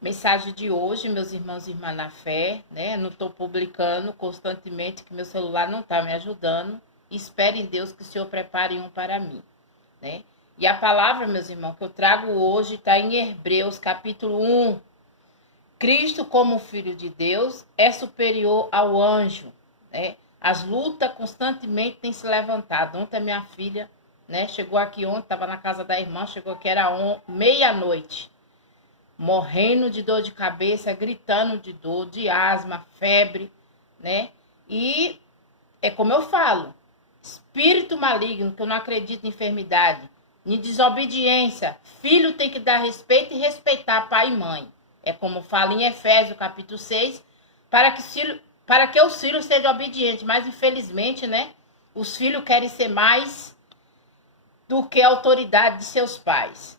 Mensagem de hoje, meus irmãos e irmãs na fé, né? Não estou publicando constantemente, que meu celular não está me ajudando. Espere em Deus que o Senhor prepare um para mim, né? E a palavra, meus irmãos, que eu trago hoje está em Hebreus, capítulo 1. Cristo, como Filho de Deus, é superior ao anjo, né? As lutas constantemente têm se levantado. Ontem a minha filha, né, chegou aqui ontem, estava na casa da irmã, chegou aqui, era meia-noite. Morrendo de dor de cabeça, gritando de dor, de asma, febre, né? E é como eu falo, espírito maligno, que eu não acredito em enfermidade, em desobediência. Filho tem que dar respeito e respeitar pai e mãe. É como fala em Efésios, capítulo 6, para que os filhos sejam obedientes. Mas, infelizmente, né? Os filhos querem ser mais do que a autoridade de seus pais.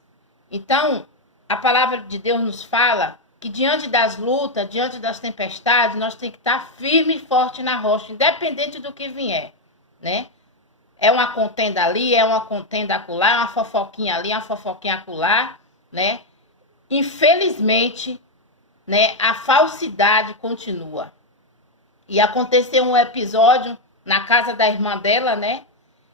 Então, a palavra de Deus nos fala que diante das lutas, diante das tempestades, nós temos que estar firme e forte na rocha, independente do que vier, né? É uma contenda ali, é uma contenda acolá, é uma fofoquinha ali, uma fofoquinha acolá, né? Infelizmente, né, a falsidade continua. E aconteceu um episódio na casa da irmã dela, né?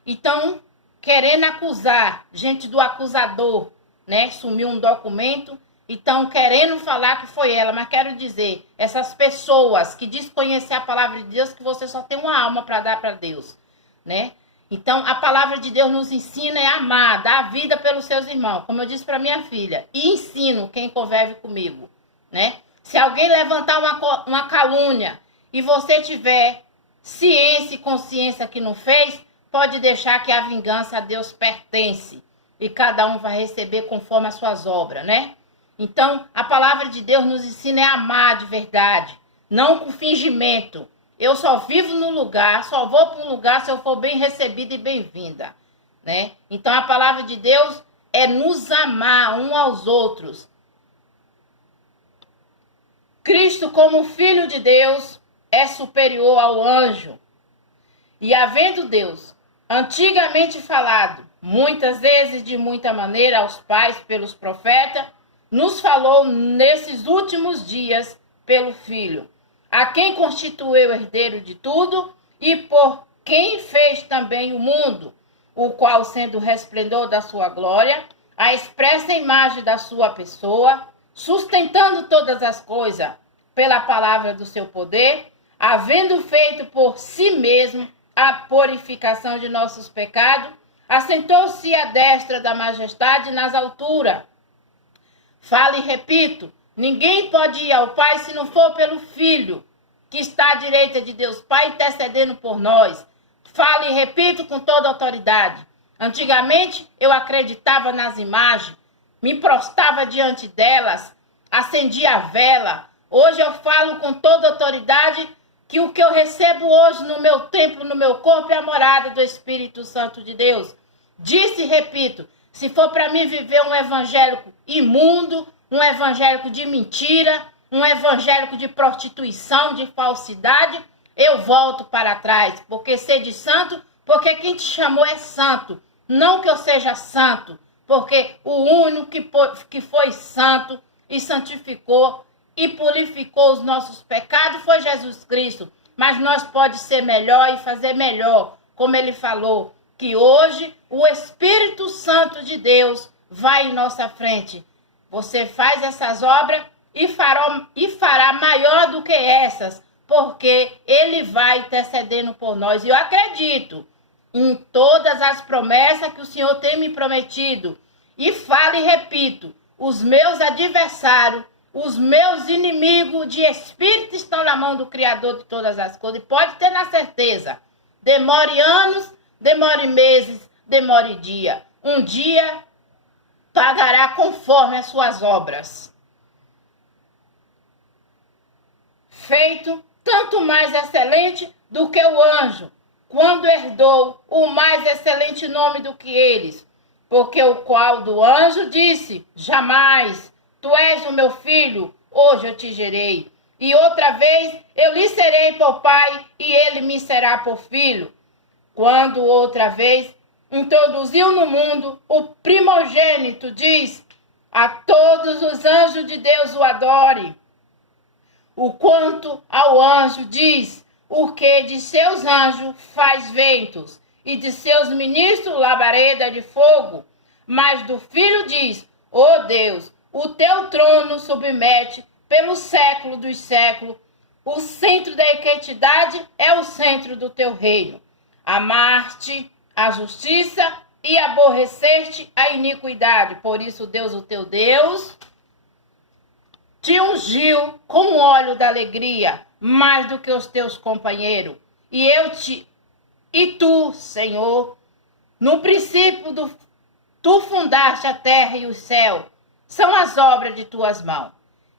Então, querendo acusar, gente do acusador, né? Sumiu um documento, então querendo falar que foi ela, mas quero dizer, essas pessoas que desconhecem a palavra de Deus, que você só tem uma alma para dar para Deus, né? Então, a palavra de Deus nos ensina a amar, dar a vida pelos seus irmãos, como eu disse para minha filha, e ensino quem convive comigo, né? Se alguém levantar uma calúnia e você tiver ciência e consciência que não fez, pode deixar que a vingança a Deus pertence. E cada um vai receber conforme as suas obras, né? Então, a palavra de Deus nos ensina a amar de verdade, não com fingimento. Eu só vivo no lugar, só vou para um lugar se eu for bem recebida e bem-vinda, né? Então, a palavra de Deus é nos amar uns aos outros. Cristo, como Filho de Deus, é superior ao anjo. E havendo Deus antigamente falado, muitas vezes, de muita maneira, aos pais pelos profetas, nos falou nesses últimos dias pelo Filho, a quem constituiu herdeiro de tudo e por quem fez também o mundo, o qual, sendo o resplendor da sua glória, a expressa imagem da sua pessoa, sustentando todas as coisas pela palavra do seu poder, havendo feito por si mesmo a purificação de nossos pecados, assentou-se à destra da majestade nas alturas. Falo e repito, ninguém pode ir ao Pai se não for pelo Filho, que está à direita de Deus Pai, intercedendo por nós. Falo e repito com toda autoridade. Antigamente, eu acreditava nas imagens, me prostrava diante delas, acendia a vela. Hoje eu falo com toda autoridade que o que eu recebo hoje no meu templo, no meu corpo, é a morada do Espírito Santo de Deus. Disse e repito, se for para mim viver um evangélico imundo, um evangélico de mentira, um evangélico de prostituição, de falsidade, eu volto para trás. Porque ser de santo, porque quem te chamou é santo. Não que eu seja santo, porque o único que foi santo e santificou e purificou os nossos pecados foi Jesus Cristo. Mas nós pode ser melhor e fazer melhor, como ele falou, que hoje o Espírito Santo de Deus vai em nossa frente. Você faz essas obras e fará maior do que essas, porque ele vai intercedendo por nós. E eu acredito em todas as promessas que o Senhor tem me prometido. E falo e repito, os meus adversários, os meus inimigos de espírito estão na mão do Criador de todas as coisas. E pode ter na certeza, demore anos, demore meses, demore dia. Um dia pagará conforme as suas obras. Feito tanto mais excelente do que o anjo, quando herdou o mais excelente nome do que eles. Porque o qual do anjo disse, jamais, tu és o meu filho, hoje eu te gerei. E outra vez eu lhe serei por pai, e ele me será por filho. Quando outra vez introduziu no mundo o primogênito, diz, a todos os anjos de Deus o adore. O quanto ao anjo diz, o que de seus anjos faz ventos, e de seus ministros labareda de fogo. Mas do Filho diz, ó Deus, o teu trono submete pelo século dos séculos. O centro da equidade é o centro do teu reino. Amar-te a justiça e aborrecer-te a iniquidade. Por isso, Deus, o teu Deus, te ungiu com óleo da alegria, mais do que os teus companheiros. E tu, Senhor, no princípio tu fundaste a terra e o céu, são as obras de tuas mãos.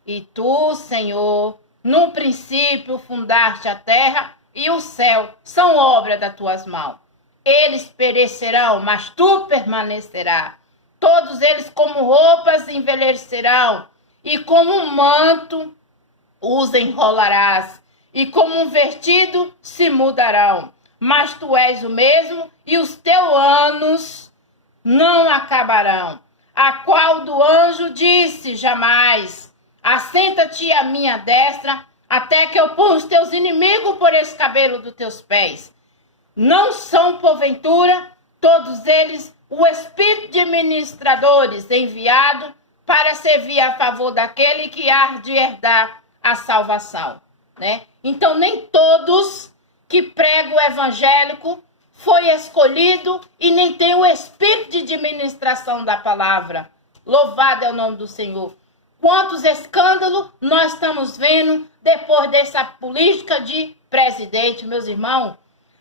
E tu, Senhor, no princípio fundaste a terra e o céu, são obras das tuas mãos. Eles perecerão, mas tu permanecerás. Todos eles como roupas envelhecerão, e como um manto os enrolarás, e como um vestido se mudarão. Mas tu és o mesmo, e os teus anos não acabarão. A qual do anjo disse jamais, assenta-te à minha destra, até que eu ponha os teus inimigos por escabelo dos teus pés. Não são, porventura, todos eles o espírito de ministradores enviado para servir a favor daquele que há de herdar a salvação, né? Então, nem todos que pregam o evangélico foi escolhido e nem tem o espírito de administração da palavra. Louvado é o nome do Senhor. Quantos escândalos nós estamos vendo depois dessa política de presidente, meus irmãos?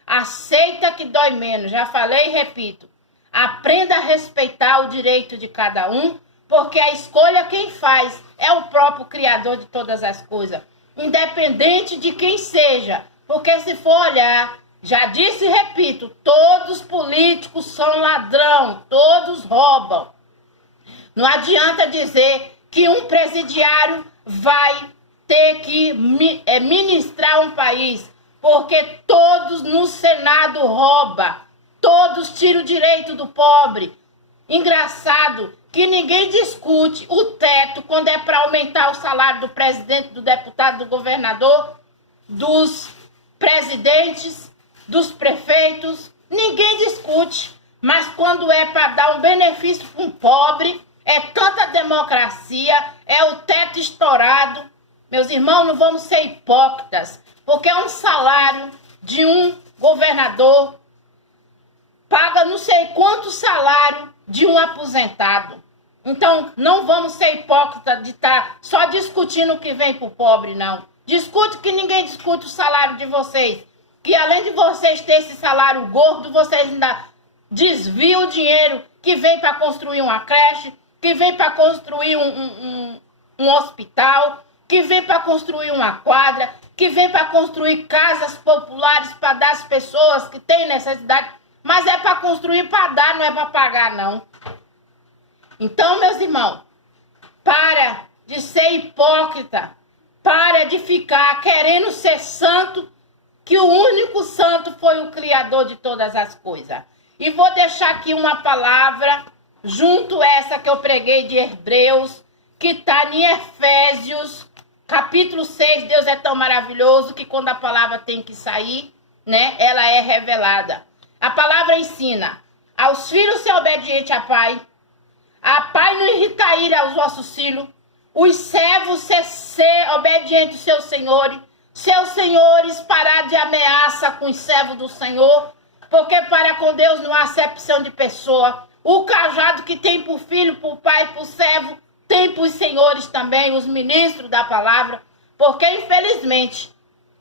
Aceita que dói menos. Já falei e repito. Aprenda a respeitar o direito de cada um, porque a escolha quem faz é o próprio Criador de todas as coisas. Independente de quem seja. Porque se for olhar, já disse e repito, todos os políticos são ladrão, todos roubam. Não adianta dizer que um presidiário vai ter que ministrar um país, porque todos no Senado roubam, todos tiram o direito do pobre. Engraçado que ninguém discute o teto quando é para aumentar o salário do presidente, do deputado, do governador, dos presidentes, dos prefeitos. Ninguém discute, mas quando é para dar um benefício para um pobre, é tanta democracia, é o teto estourado. Meus irmãos, não vamos ser hipócritas, porque é um salário de um governador, paga não sei quanto salário de um aposentado. Então, não vamos ser hipócritas de estar só discutindo o que vem para o pobre, não. Discute que ninguém discute o salário de vocês. Que além de vocês ter esse salário gordo, vocês ainda desviam o dinheiro que vem para construir uma creche, que vem para construir um hospital, que vem para construir uma quadra, que vem para construir casas populares para dar às pessoas que têm necessidade. Mas é para construir para dar, não é para pagar, não. Então, meus irmãos, para de ser hipócrita, para de ficar querendo ser santo, que o único santo foi o Criador de todas as coisas. E vou deixar aqui uma palavra, junto a essa que eu preguei de Hebreus, que está em Efésios, capítulo 6. Deus é tão maravilhoso que quando a palavra tem que sair, né, ela é revelada. A palavra ensina aos filhos ser obedientes a pai não irritar ira aos vossos filhos, os servos ser obedientes aos seus senhores parar de ameaça com os servos do Senhor, porque para com Deus não há acepção de pessoa. O cajado que tem por filho, por pai, por servo, tem por senhores também, os ministros da palavra, porque infelizmente,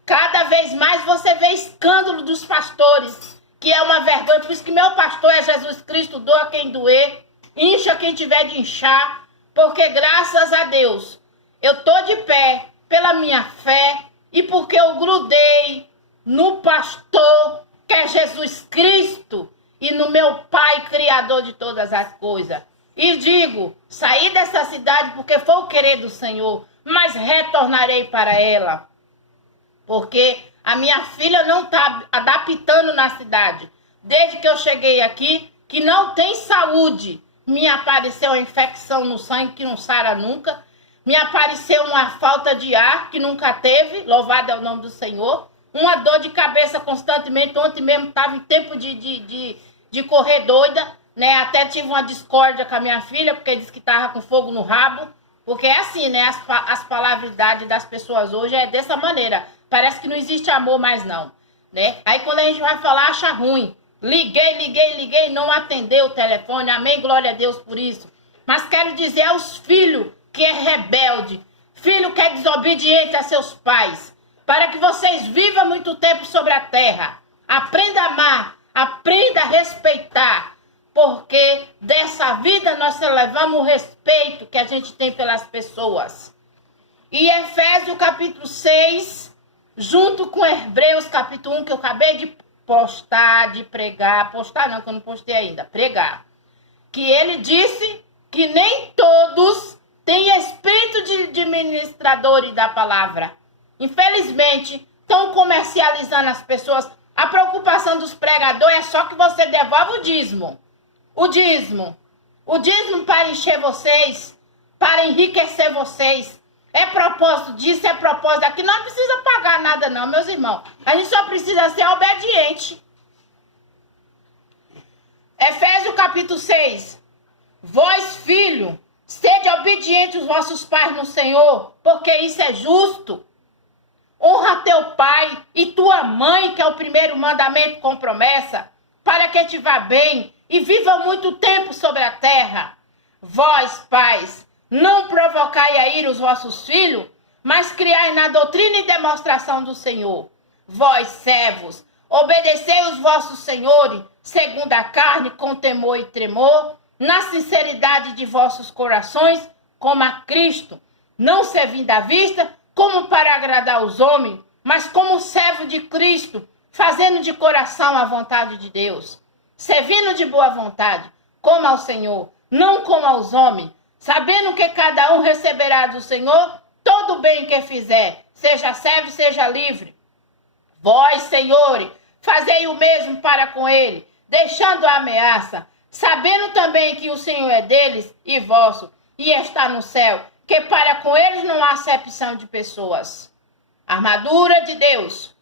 cada vez mais você vê escândalo dos pastores, que é uma vergonha. Por isso que meu pastor é Jesus Cristo, doa quem doer, incha quem tiver de inchar, porque graças a Deus eu tô de pé pela minha fé e porque eu grudei no pastor que é Jesus Cristo e no meu Pai Criador de todas as coisas. E digo, saí dessa cidade porque foi o querer do Senhor, mas retornarei para ela, porque a minha filha não está adaptando na cidade. Desde que eu cheguei aqui, que não tem saúde, me apareceu uma infecção no sangue que não sara nunca, me apareceu uma falta de ar que nunca teve, louvado é o nome do Senhor, uma dor de cabeça constantemente, ontem mesmo estava em tempo de correr doida, né? Até tive uma discórdia com a minha filha, porque disse que estava com fogo no rabo, porque é assim, né? As palavridades das pessoas hoje é dessa maneira, parece que não existe amor mais não, né? Aí quando a gente vai falar, acha ruim. Liguei, não atendeu o telefone, amém, glória a Deus por isso. Mas quero dizer aos filhos que é rebelde, filho que é desobediente a seus pais, para que vocês vivam muito tempo sobre a terra. Aprenda a amar, aprenda a respeitar, porque dessa vida nós levamos o respeito que a gente tem pelas pessoas. E Efésios capítulo 6, junto com Hebreus capítulo 1, que eu acabei de postar, de pregar, postar não, que eu não postei ainda, pregar, que ele disse que nem todos têm espírito de ministradores da palavra. Infelizmente, estão comercializando as pessoas. A preocupação dos pregadores é só que você devolve o dízimo. O dízimo para encher vocês, para enriquecer vocês. É propósito disso, é propósito daquilo. Não precisa pagar nada não, meus irmãos. A gente só precisa ser obediente. Efésios capítulo 6. Vós, filho, sede obedientes aos vossos pais no Senhor, porque isso é justo. Honra teu pai e tua mãe, que é o primeiro mandamento com promessa, para que te vá bem e viva muito tempo sobre a terra. Vós, pais, não provocai a ira os vossos filhos, mas criai na doutrina e demonstração do Senhor. Vós, servos, obedecei os vossos senhores, segundo a carne, com temor e tremor, na sinceridade de vossos corações, como a Cristo, não servindo à vista, como para agradar os homens, mas como servo de Cristo, fazendo de coração a vontade de Deus, servindo de boa vontade, como ao Senhor, não como aos homens, sabendo que cada um receberá do Senhor todo o bem que fizer, seja servo, seja livre. Vós, senhores, fazei o mesmo para com ele, deixando a ameaça, sabendo também que o Senhor é deles e vosso, e está no céu, que para com eles não há acepção de pessoas. Armadura de Deus.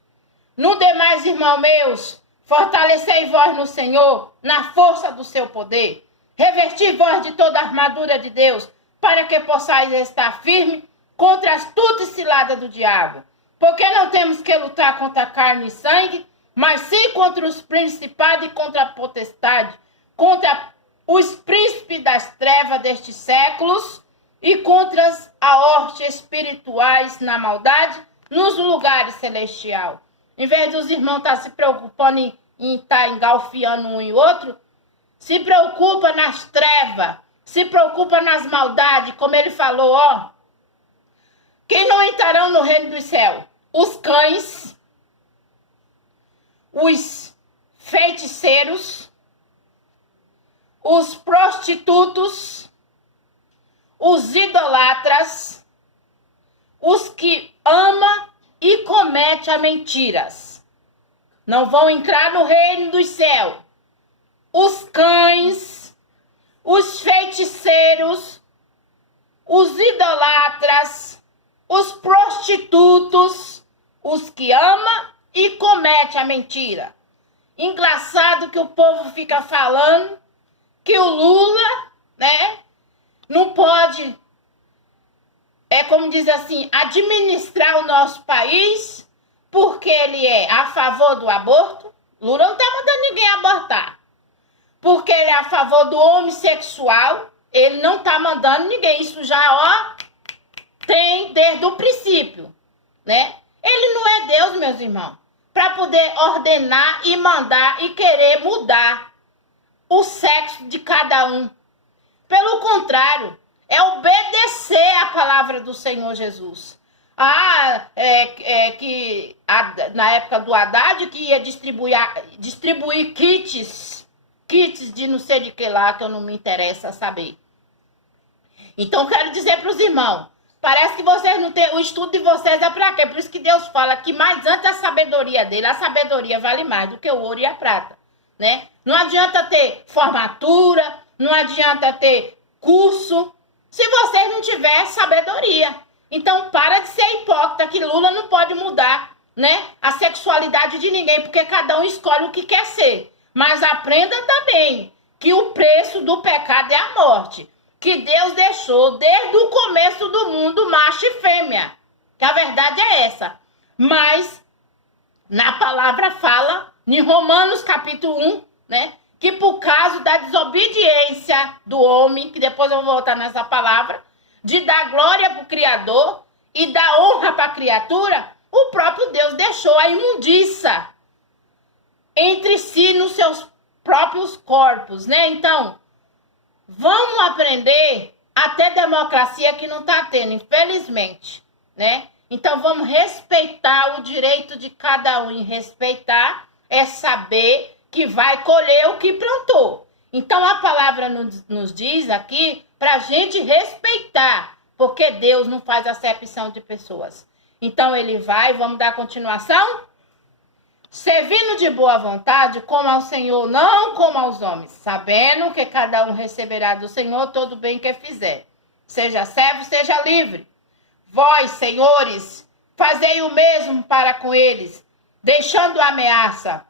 No demais, irmãos meus, fortalecei vós no Senhor, na força do seu poder. Revesti vós de toda a armadura de Deus, para que possais estar firme contra as astutas ciladas do diabo. Porque não temos que lutar contra carne e sangue, mas sim contra os principados e contra a potestade, contra os príncipes das trevas destes séculos e contra as hortes espirituais na maldade nos lugares celestiais. Em vez dos irmãos estar se preocupando em estar engalfiando um e outro, se preocupa nas trevas, se preocupa nas maldades, como ele falou, ó. Quem não entrarão no reino dos céus? Os cães, os feiticeiros, os prostitutos, os idolatras, os que amam e cometem mentiras. Não vão entrar no reino dos céus. Os cães, os feiticeiros, os idolatras, os prostitutos, os que amam e cometem a mentira. Engraçado que o povo fica falando que o Lula, né, não pode, como diz assim, administrar o nosso país porque ele é a favor do aborto. Lula não está mandando ninguém abortar. Porque ele é a favor do homossexual, ele não está mandando ninguém. Isso já, ó, tem desde o princípio, né? Ele não é Deus, meus irmãos, para poder ordenar e mandar e querer mudar o sexo de cada um. Pelo contrário, é obedecer a palavra do Senhor Jesus. Na época do Haddad, que ia distribuir kits de não sei de que lá, que eu não me interessa saber. Então, quero dizer para os irmãos, parece que vocês não têm, o estudo de vocês é para quê? Por isso que Deus fala que mais antes a sabedoria dele, a sabedoria vale mais do que o ouro e a prata, né? Não adianta ter formatura, não adianta ter curso, se vocês não tiverem sabedoria. Então, para de ser hipócrita, que Lula não pode mudar, né, a sexualidade de ninguém, porque cada um escolhe o que quer ser. Mas aprenda também que o preço do pecado é a morte, que Deus deixou desde o começo do mundo macho e fêmea, que a verdade é essa. Mas na palavra fala, em Romanos capítulo 1, né, que por causa da desobediência do homem, que depois eu vou voltar nessa palavra, de dar glória para o Criador e dar honra para a criatura, o próprio Deus deixou a imundícia entre si nos seus próprios corpos, né? Então, vamos aprender até democracia que não está tendo, infelizmente, né? Então, vamos respeitar o direito de cada um, e respeitar é saber que vai colher o que plantou. Então, a palavra nos diz aqui para a gente respeitar, porque Deus não faz acepção de pessoas. Então, ele vai, vamos dar continuação? Servindo de boa vontade, como ao Senhor, não como aos homens, sabendo que cada um receberá do Senhor todo o bem que fizer. Seja servo, seja livre. Vós, senhores, fazei o mesmo para com eles, deixando a ameaça,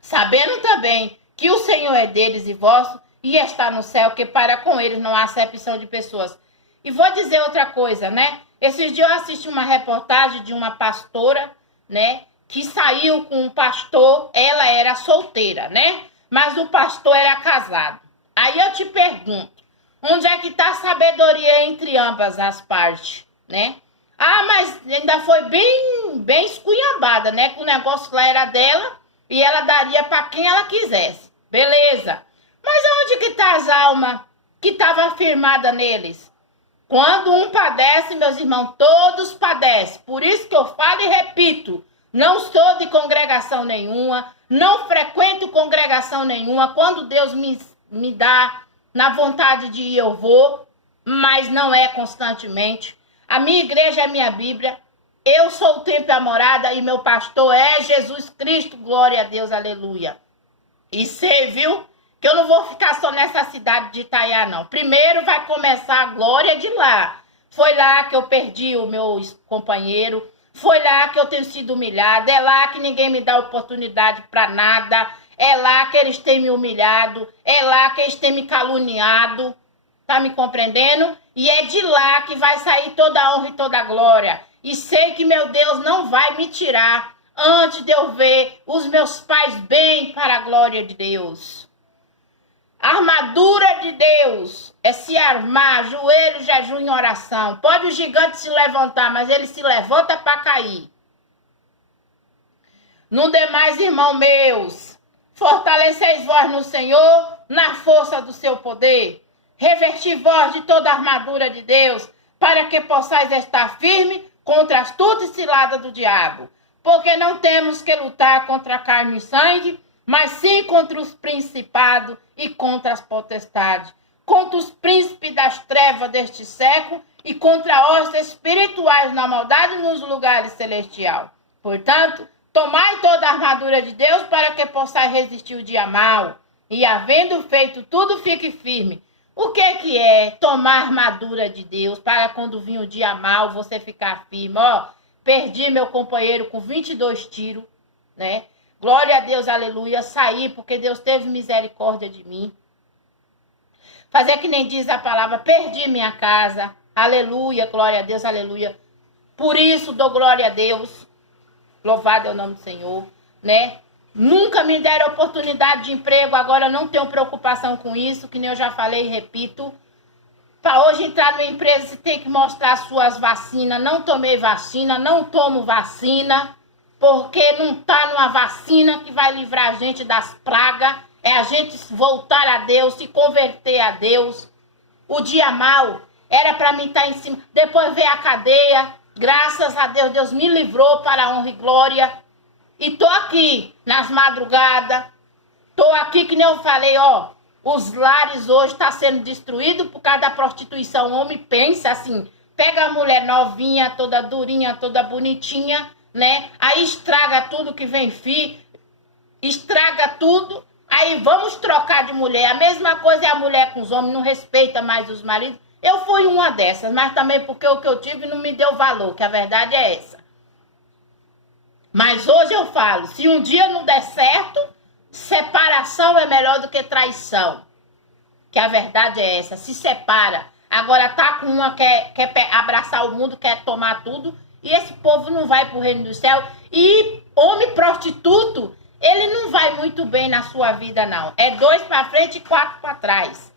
sabendo também que o Senhor é deles e vosso, e está no céu, que para com eles não há acepção de pessoas. E vou dizer outra coisa, né? Esses dias eu assisti uma reportagem de uma pastora, né, que saiu com um pastor, ela era solteira, né? Mas o pastor era casado. Aí eu te pergunto, onde é que está a sabedoria entre ambas as partes, né? Ah, mas ainda foi bem esculhambada, né? Que o negócio lá era dela e ela daria para quem ela quisesse. Beleza. Mas onde que está as almas que estavam firmadas neles? Quando um padece, meus irmãos, todos padecem. Por isso que eu falo e repito, não sou de congregação nenhuma, não frequento congregação nenhuma. Quando Deus me dá na vontade de ir, eu vou, mas não é constantemente. A minha igreja é minha Bíblia, eu sou o templo e a morada e meu pastor é Jesus Cristo, glória a Deus, aleluia. E você viu que eu não vou ficar só nessa cidade de Itaiá, não. Primeiro vai começar a glória de lá. Foi lá que eu perdi o meu companheiro, foi lá que eu tenho sido humilhada, é lá que ninguém me dá oportunidade para nada, é lá que eles têm me humilhado, é lá que eles têm me caluniado, tá me compreendendo? E é de lá que vai sair toda a honra e toda a glória. E sei que meu Deus não vai me tirar antes de eu ver os meus pais bem para a glória de Deus. A armadura de Deus é se armar, joelho, jejum e oração. Pode o gigante se levantar, mas ele se levanta para cair. No demais, irmãos meus, fortaleceis vós no Senhor, na força do seu poder. Revesti vós de toda a armadura de Deus, para que possais estar firme contra as astutas ciladas do diabo. Porque não temos que lutar contra a carne e sangue, mas sim contra os principados e contra as potestades, contra os príncipes das trevas deste século e contra hostes espirituais na maldade nos lugares celestiais. Portanto, tomai toda a armadura de Deus para que possais resistir o dia mau, e havendo feito tudo, fique firme. O que é tomar a armadura de Deus para quando vir o dia mau você ficar firme? Ó, perdi meu companheiro com 22 tiros, né? Glória a Deus, aleluia, saí porque Deus teve misericórdia de mim. Fazer que nem diz a palavra, perdi minha casa, aleluia, glória a Deus, aleluia. Por isso dou glória a Deus, louvado é o nome do Senhor, né? Nunca me deram oportunidade de emprego, agora não tenho preocupação com isso, que nem eu já falei e repito. Para hoje entrar numa empresa, você tem que mostrar suas vacinas. Não tomei vacina, não tomo vacina, porque não está numa vacina que vai livrar a gente das pragas. É a gente voltar a Deus, se converter a Deus. O dia mau era para mim estar em cima. Depois veio a cadeia. Graças a Deus, Deus me livrou para a honra e glória. E tô aqui nas madrugadas. Tô aqui que nem eu falei, ó. Os lares hoje estão sendo destruídos por causa da prostituição. O homem pensa assim, pega a mulher novinha, toda durinha, toda bonitinha, né? Aí estraga tudo que vem estraga tudo. Aí vamos trocar de mulher. A mesma coisa é a mulher com os homens, não respeita mais os maridos. Eu fui uma dessas, mas também porque o que eu tive não me deu valor, que a verdade é essa. Mas hoje eu falo, se um dia não der certo, separação é melhor do que traição. Que a verdade é essa, se separa. Agora tá com uma, quer abraçar o mundo, quer tomar tudo, e esse povo não vai pro reino do céu. E homem prostituto, ele não vai muito bem na sua vida, não. É 2 para frente e 4 para trás.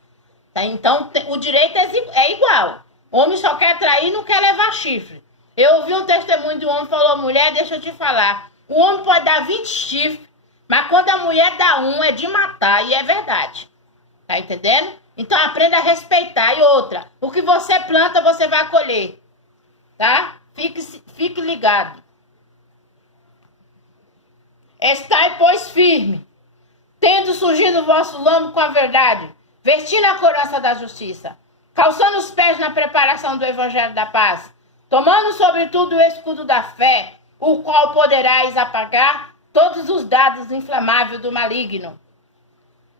Tá? Então, o direito é igual. Homem só quer trair, não quer levar chifre. Eu ouvi um testemunho de um homem que falou, mulher, deixa eu te falar. O homem pode dar 20 chifres, mas quando a mulher dá um, é de matar, e é verdade. Tá entendendo? Então, aprenda a respeitar. E outra, o que você planta, você vai colher. Tá? Fique ligado. Estai, pois, firme, tendo surgido o vosso lombo com a verdade, vestindo a couraça da justiça, calçando os pés na preparação do evangelho da paz, tomando sobretudo o escudo da fé, o qual poderás apagar todos os dados inflamáveis do maligno.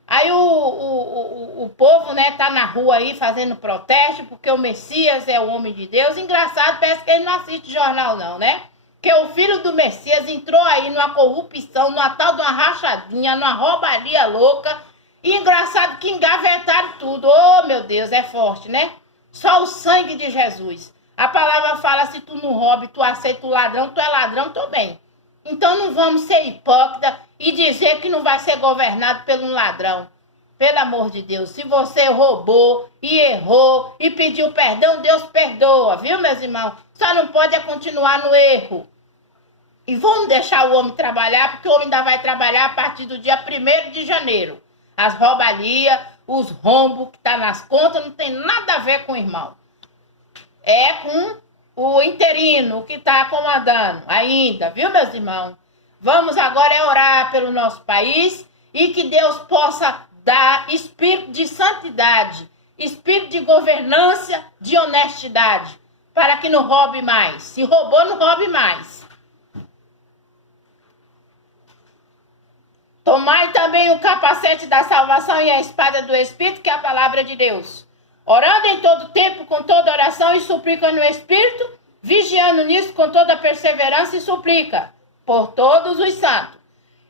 Aí o povo, né, tá na rua aí fazendo protesto, porque o Messias é o homem de Deus. Engraçado, parece que ele não assiste jornal não, né? Que o filho do Messias entrou aí numa corrupção, numa tal de uma rachadinha, numa roubaria louca. E engraçado que engavetaram tudo. Oh, meu Deus, é forte, né? Só o sangue de Jesus. A palavra fala, se tu não rouba, tu aceita o ladrão, tu é ladrão, tô bem. Então não vamos ser hipócritas e dizer que não vai ser governado por um ladrão. Pelo amor de Deus, se você roubou e errou e pediu perdão, Deus perdoa, viu, meus irmãos? Só não pode continuar no erro. E vamos deixar o homem trabalhar, porque o homem ainda vai trabalhar a partir do dia 1º de janeiro. As roubalias, os rombos que tá nas contas, não tem nada a ver com o irmão. É com o interino, o que está comandando ainda, viu, meus irmãos? Vamos agora orar pelo nosso país e que Deus possa dar espírito de santidade, espírito de governança, de honestidade, para que não roube mais. Se roubou, não roube mais. Tomai também o capacete da salvação e a espada do Espírito, que é a palavra de Deus. Orando em todo tempo, com toda oração e súplica no Espírito, vigiando nisso com toda perseverança e súplica, por todos os santos.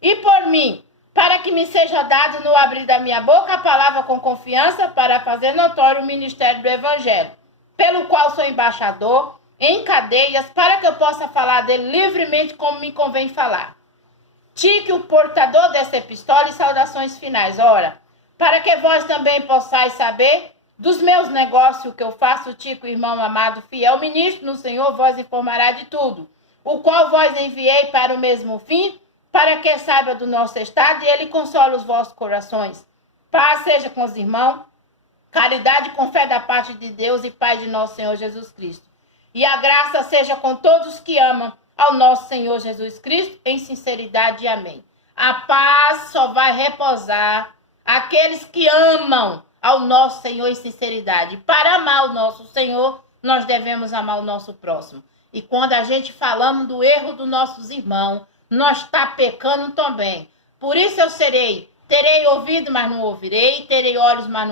E por mim, para que me seja dado no abrir da minha boca a palavra com confiança, para fazer notório o ministério do Evangelho, pelo qual sou embaixador, em cadeias, para que eu possa falar dele livremente como me convém falar. Tique, o portador dessa epístola, e saudações finais. Ora, para que vós também possais saber dos meus negócios, o que eu faço, Tico, irmão amado, fiel ministro no Senhor, vós informará de tudo, o qual vós enviei para o mesmo fim, para que saiba do nosso estado, e ele consola os vossos corações. Paz seja com os irmãos, caridade com fé da parte de Deus e Pai de nosso Senhor Jesus Cristo. E a graça seja com todos que amam ao nosso Senhor Jesus Cristo, em sinceridade. Amém. A paz só vai repousar aqueles que amam ao nosso Senhor em sinceridade. Para amar o nosso Senhor, nós devemos amar o nosso próximo. E quando a gente falamos do erro dos nossos irmãos, nós está pecando também. Por isso eu terei ouvido, mas não ouvirei, terei olhos, mas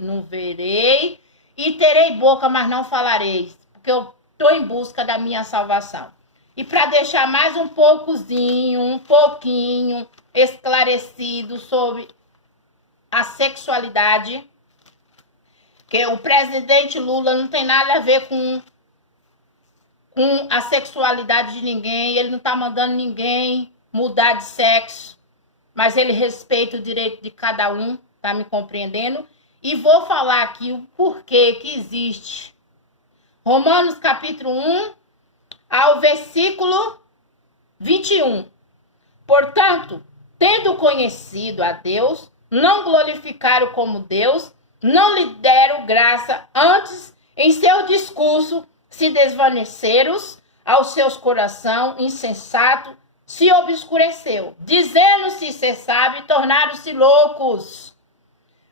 não verei, e terei boca, mas não falarei, porque eu estou em busca da minha salvação. E para deixar mais um pouquinho esclarecido sobre a sexualidade, que o presidente Lula não tem nada a ver com a sexualidade de ninguém, ele não está mandando ninguém mudar de sexo, mas ele respeita o direito de cada um, tá me compreendendo? E vou falar aqui o porquê que existe. Romanos capítulo 1, ao versículo 21. Portanto, tendo conhecido a Deus, não glorificaram como Deus, não lhe deram graça, antes em seu discurso se desvaneceram, aos seus coração insensato se obscureceu, dizendo-se ser sábio, tornaram-se loucos.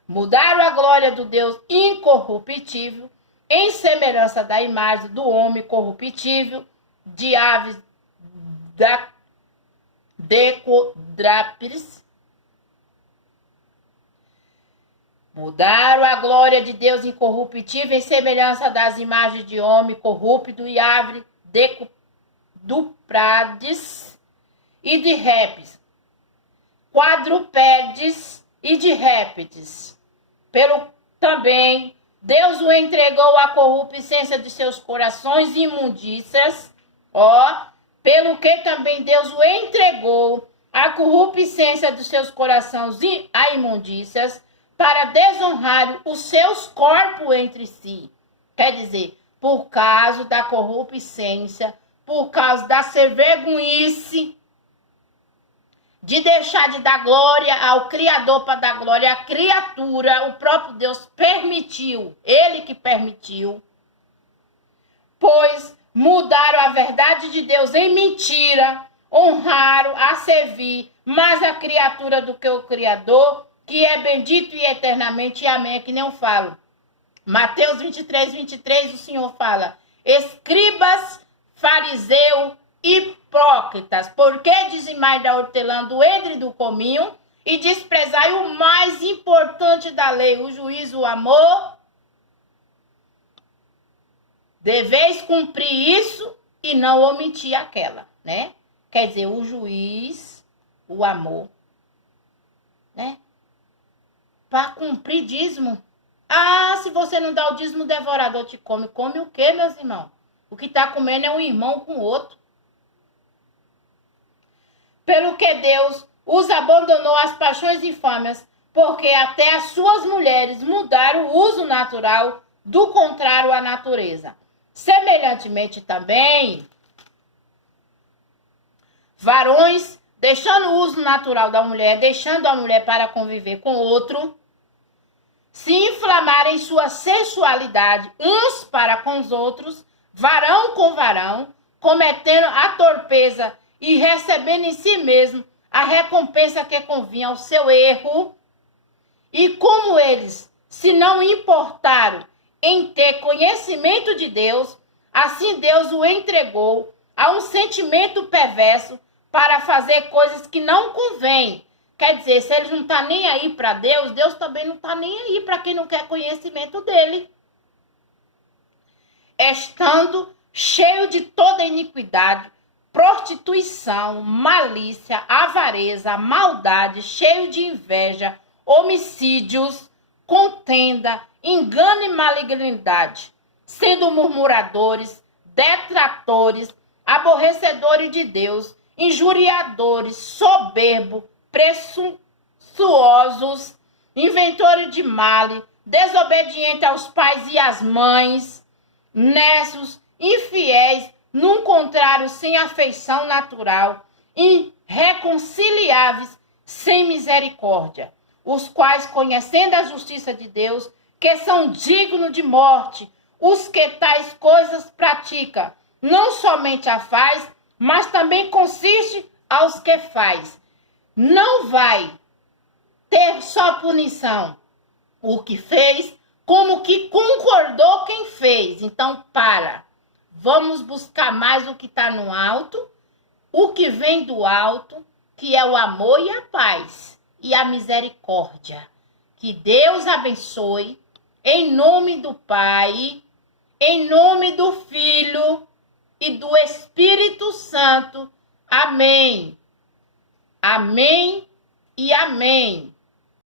Mudaram a glória do Deus incorruptível, em semelhança da imagem do homem corruptível, de aves da decodrápis, Mudaram a glória de Deus incorruptível em semelhança das imagens de homem corrupto e árvore, duprades e de répteis, quadrupédes e de répteis. Pelo também Deus o entregou à corruptência de seus corações e imundícias, pelo que também Deus o entregou à corruptência de seus corações e a imundícias, para desonrar os seus corpos entre si. Quer dizer, por causa da corruptência, por causa da servergonhice, de deixar de dar glória ao Criador para dar glória à criatura, o próprio Deus permitiu, ele que permitiu, pois mudaram a verdade de Deus em mentira, honraram a servir mais a criatura do que o Criador, que é bendito e eternamente, amém, é que nem eu falo. Mateus 23, o Senhor fala, escribas, fariseu, hipócritas, por que dizimai da hortelã do entre do cominho e desprezai o mais importante da lei, o juízo, o amor? Deveis cumprir isso e não omitir aquela, né? Quer dizer, o juiz, o amor, né? Para cumprir dízimo. Se você não dá o dízimo, o devorador te come. Come o quê, meus irmãos? O que está comendo é um irmão com o outro. Pelo que Deus os abandonou às paixões infâmias, porque até as suas mulheres mudaram o uso natural, do contrário à natureza. Semelhantemente também, varões, deixando o uso natural da mulher, deixando a mulher para conviver com outro, se inflamarem sua sensualidade uns para com os outros, varão com varão, cometendo a torpeza e recebendo em si mesmo a recompensa que convinha ao seu erro. E como eles se não importaram em ter conhecimento de Deus, assim Deus o entregou a um sentimento perverso para fazer coisas que não convém. Quer dizer, se ele não está nem aí para Deus, Deus também não está nem aí para quem não quer conhecimento dele. Estando cheio de toda iniquidade, prostituição, malícia, avareza, maldade, cheio de inveja, homicídios, contenda, engano e malignidade, sendo murmuradores, detratores, aborrecedores de Deus, injuriadores, soberbos, presunçosos, inventores de mal, desobedientes aos pais e às mães, nessos, infiéis, num contrário, sem afeição natural, irreconciliáveis, sem misericórdia, os quais, conhecendo a justiça de Deus, que são dignos de morte, os que tais coisas praticam, não somente a faz, mas também consiste aos que faz. Não vai ter só punição o que fez, como que concordou quem fez. Então, vamos buscar mais o que está no alto, o que vem do alto, que é o amor e a paz e a misericórdia. Que Deus abençoe, em nome do Pai, em nome do Filho e do Espírito Santo. Amém. Amém e amém.